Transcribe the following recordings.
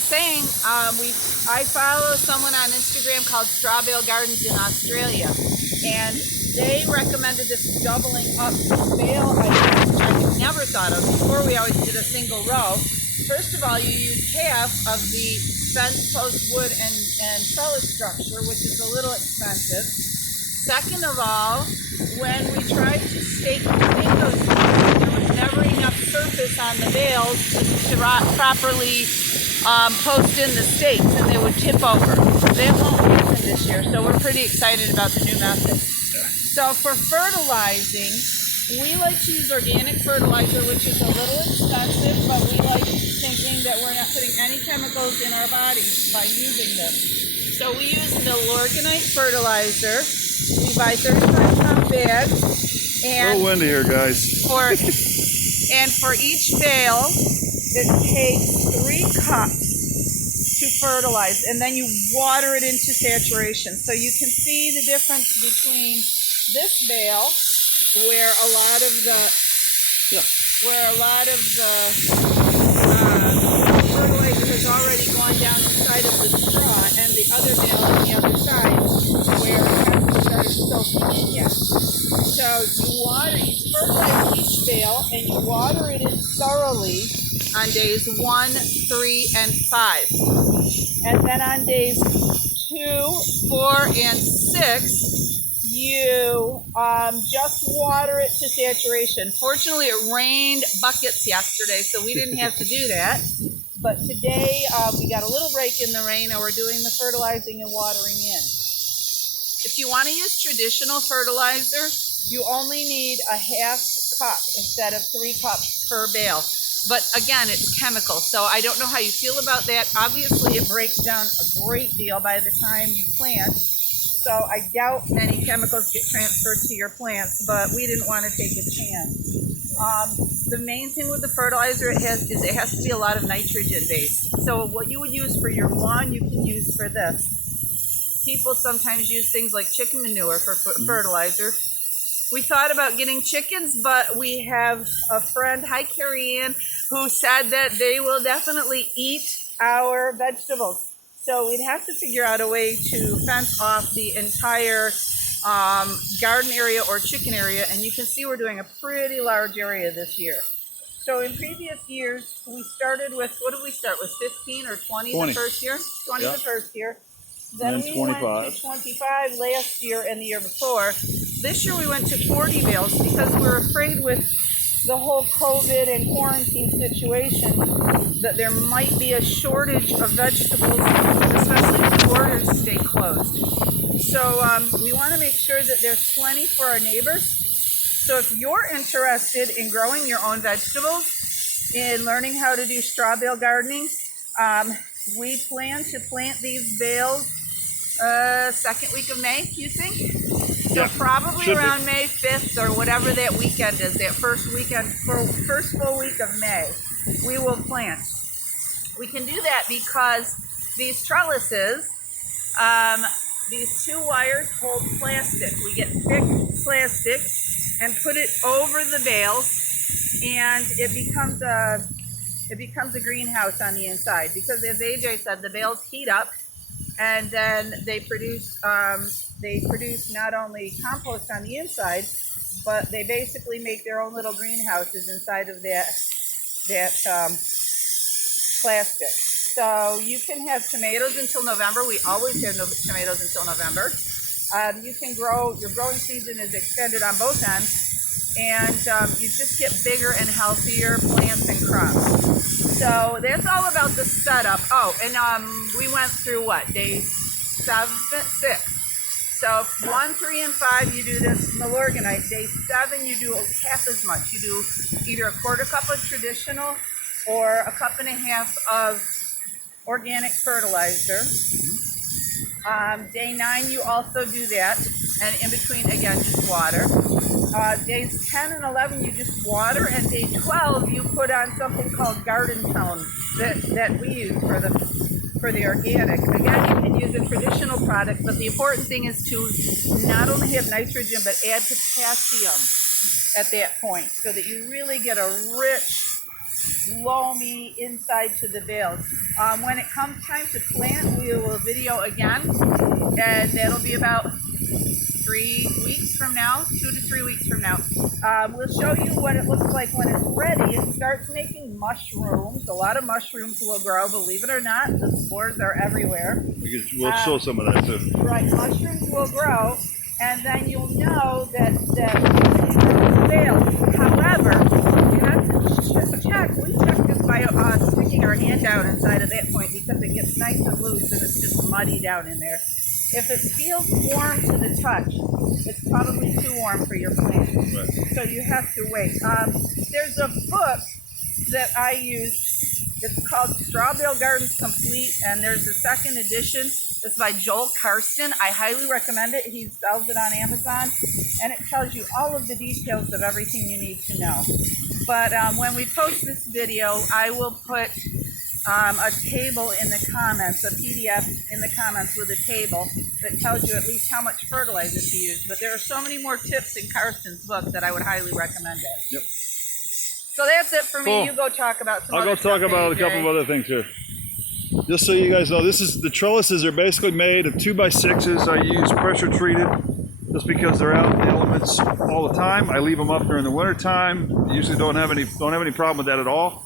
was saying, I follow someone on Instagram called Straw Bale Gardens in Australia, and they recommended this doubling up bale idea, which I never thought of. Before, we always did a single row. First of all, you use half of the fence post wood and trellis structure, which is a little expensive. Second of all, when we tried to stake between those two, there was never enough surface on the bales to properly post in the stakes, and they would tip over. That won't happen this year, so we're pretty excited about the new method. So for fertilizing, we like to use organic fertilizer, which is a little expensive, but we like thinking that we're not putting any chemicals in our bodies by using this. So we use Narrated fertilizer. We buy 35-pound bags, and a little windy here, guys. For each bale, it takes 3 cups to fertilize, and then you water it into saturation. So you can see the difference between this bale, where a lot of the fertilizer has already gone down inside of the straw, and the other bale on the other side, where it hasn't started soaking in yet. So you fertilize each bale, and you water it in thoroughly on days 1, 3, and 5. And then on days 2, 4, and 6, you just water it to saturation. Fortunately, it rained buckets yesterday, so we didn't have to do that. But today, we got a little break in the rain, and we're doing the fertilizing and watering in. If you want to use traditional fertilizer, you only need a half cup instead of 3 cups per bale. But again, it's chemical, so I don't know how you feel about that. Obviously, it breaks down a great deal by the time you plant. So I doubt many chemicals get transferred to your plants, but we didn't want to take a chance. The main thing with the fertilizer it has to be a lot of nitrogen based. So what you would use for your lawn, you can use for this. People sometimes use things like chicken manure for fertilizer. We thought about getting chickens, but we have a friend, hi Carrie Ann, who said that they will definitely eat our vegetables. So we'd have to figure out a way to fence off the entire garden area or chicken area, and you can see we're doing a pretty large area this year. So in previous years, we started with, what did we start with, 15 or 20 the first year? 20 the first year. Then we 25. Went to 25 last year and the year before. This year we went to 40 bales because we're afraid with the whole COVID and quarantine situation that there might be a shortage of vegetables, especially if the borders stay closed. So we want to make sure that there's plenty for our neighbors. So if you're interested in growing your own vegetables, in learning how to do straw bale gardening, we plan to plant these bales second week of May, you think? So probably around May 5th or whatever that weekend is, that first full week of May, we will plant. We can do that because these trellises, these 2 wires hold plastic. We get thick plastic and put it over the bales, and it becomes a greenhouse on the inside. Because as AJ said, the bales heat up, and then they produce not only compost on the inside, but they basically make their own little greenhouses inside of that plastic. So you can have tomatoes until November. We always have tomatoes until November. You can grow, your growing season is extended on both ends, and you just get bigger and healthier plants and crops. So that's all about the setup. Oh, and we went through what? Day 6. So 1, 3, and 5, you do this Narrated. Day 7, you do half as much. You do either a 1/4 cup of traditional or a 1.5 cups of organic fertilizer. Day 9, you also do that, and in between, again, just water. Days 10 and 11, you just water, and day 12, you put on something called garden tone that we use for the organic. Again, you can use a traditional product, but the important thing is to not only have nitrogen, but add potassium at that point, so that you really get a rich loamy inside to the bales. When it comes time to plant, we will video again, and that'll be about 3 weeks from now, 2 to 3 weeks from now. We'll show you what it looks like when it's ready. It starts making mushrooms. A lot of mushrooms will grow, believe it or not. The spores are everywhere. We'll show some of that too. Right, mushrooms will grow, and then you'll know that it's bales. However, you have to check. We check this by sticking our hand down inside of that point because it gets nice and loose and it's just muddy down in there. If it feels warm to the touch, it's probably too warm for your plant. Right. So you have to wait. There's a book that I use. It's called Straw Bale Gardens Complete, and there's a second edition. It's by Joel Karsten. I highly recommend it. He sells it on Amazon, and it tells you all of the details of everything you need to know. But when we post this video, I will put a table in the comments, a PDF in the comments with a table that tells you at least how much fertilizer to use. But there are so many more tips in Karsten's book that I would highly recommend it. Yep. So that's it for me. Cool. You go talk about some other stuff. I'll go talk about a couple of other things here. Just so you guys know, the trellises are basically made of 2x6s. I use pressure treated just because they're out in the elements all the time. I leave them up during the winter time. Usually don't have any problem with that at all.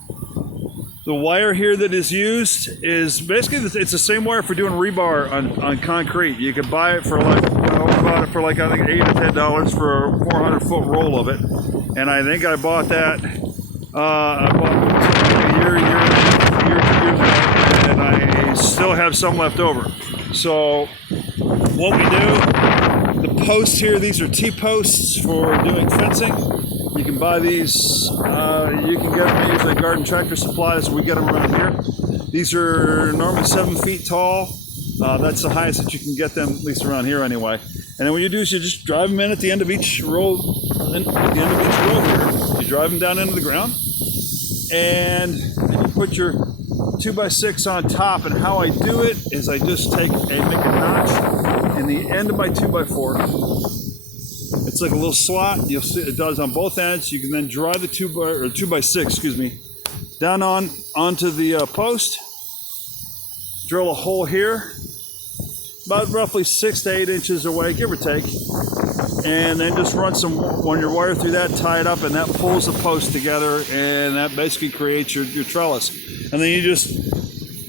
The wire here that is used is basically, it's the same wire for doing rebar on concrete. You could buy it for like, I bought it for like, I think $8 or $10 for a 400-foot roll of it. And I think I bought that, I bought it a year ago, and I still have some left over. So what we do, the posts here, these are T-posts for doing fencing. You can buy these, you can get them usually at Garden Tractor Supplies. We get them around here. These are normally 7 feet tall. That's the highest that you can get them, at least around here anyway. And then what you do is you just drive them in at the end of each row, here. You drive them down into the ground, and you put your 2x6 on top. And how I do it is I just make a notch in the end of my 2x4. It's like a little slot. You'll see it does on both ends. You can then drive the 2x6, excuse me, down onto the post. Drill a hole here, about roughly 6 to 8 inches away, give or take, and then just run when your wire through that, tie it up, and that pulls the post together, and that basically creates your trellis. And then you just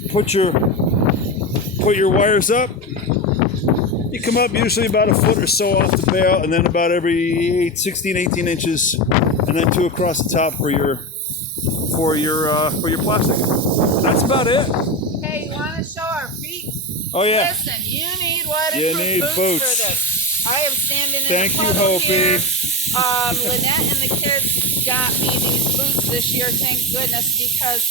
put your wires up. You come up usually about a foot or so off the bale, and then about every 16, 18 inches, and then 2 across the top for your plastic. That's about it. Hey, you want to show our feet? Oh yeah. Listen, you need waterproof boots for this. I am standing in the puddle here. Lynette and the kids got me these boots this year, thank goodness, because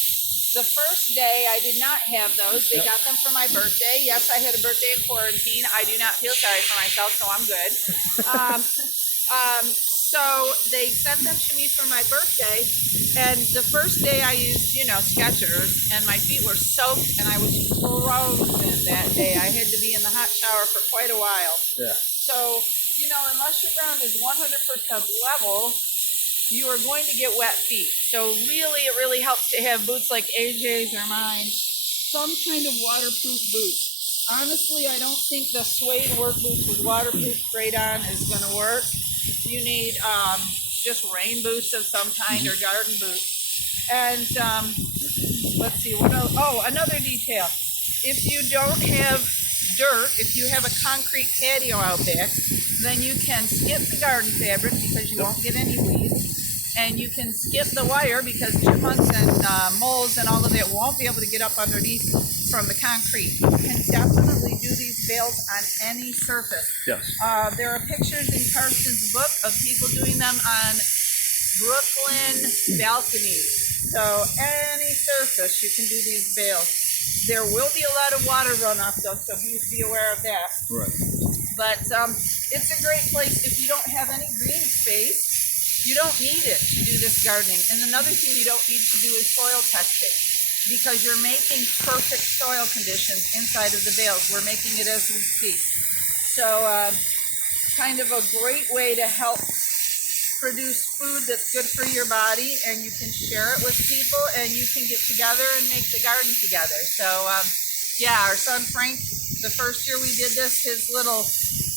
the first day I did not have those. They got them for my birthday. Yes, I had a birthday in quarantine. I do not feel sorry for myself, so I'm good. So they sent them to me for my birthday, and the first day I used, Skechers, and my feet were soaked, and I was frozen that day. I had to be in the hot shower for quite a while. Yeah. So, unless your ground is 100% level, you are going to get wet feet. So really, it really helps to have boots like AJ's or mine, some kind of waterproof boot. Honestly, I don't think the suede work boots with waterproof sprayed on is going to work. You need just rain boots of some kind or garden boots. And let's see, what else? Oh, another detail. If you don't have dirt, if you have a concrete patio out back, then you can skip the garden fabric because you won't get any weeds. And you can skip the wire because chipmunks and moles and all of that won't be able to get up underneath from the concrete. You can definitely do these bales on any surface. Yes. There are pictures in Karsten's book of people doing them on Brooklyn balconies. So any surface you can do these bales. There will be a lot of water runoff though, so please be aware of that. Right. But it's a great place if you don't have any green space. You don't need it to do this gardening. And another thing you don't need to do is soil testing because you're making perfect soil conditions inside of the bales. We're making it as we speak. So kind of a great way to help produce food that's good for your body, and you can share it with people, and you can get together and make the garden together. So yeah, our son Frank, the first year we did this, his little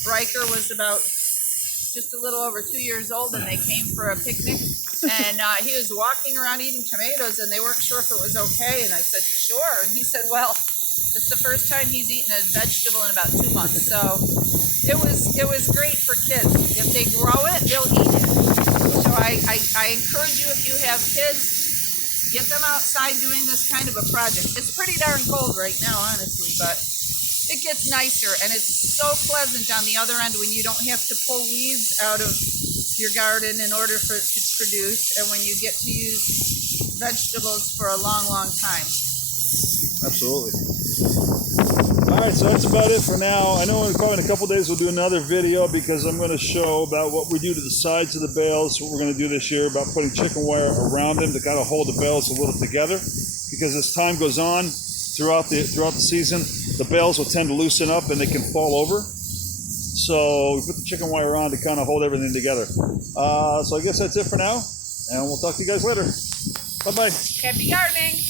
Riker was about just a little over 2 years old, and they came for a picnic, and he was walking around eating tomatoes, and they weren't sure if it was okay, and I said sure, and he said, well, it's the first time he's eaten a vegetable in about 2 months. So it was great for kids. If they grow it, they'll eat it. So I encourage you, if you have kids, get them outside doing this kind of a project. It's pretty darn cold right now, honestly, but it gets nicer, and it's so pleasant on the other end when you don't have to pull weeds out of your garden in order for it to produce, and when you get to use vegetables for a long, long time. Absolutely. All right, so that's about it for now. I know probably in a couple days we'll do another video, because I'm going to show about what we do to the sides of the bales, what we're going to do this year about putting chicken wire around them to kind of hold the bales a little together, because as time goes on throughout the season, the bales will tend to loosen up and they can fall over. So we put the chicken wire on to kind of hold everything together. So I guess that's it for now, and we'll talk to you guys later. Bye-bye. Happy gardening!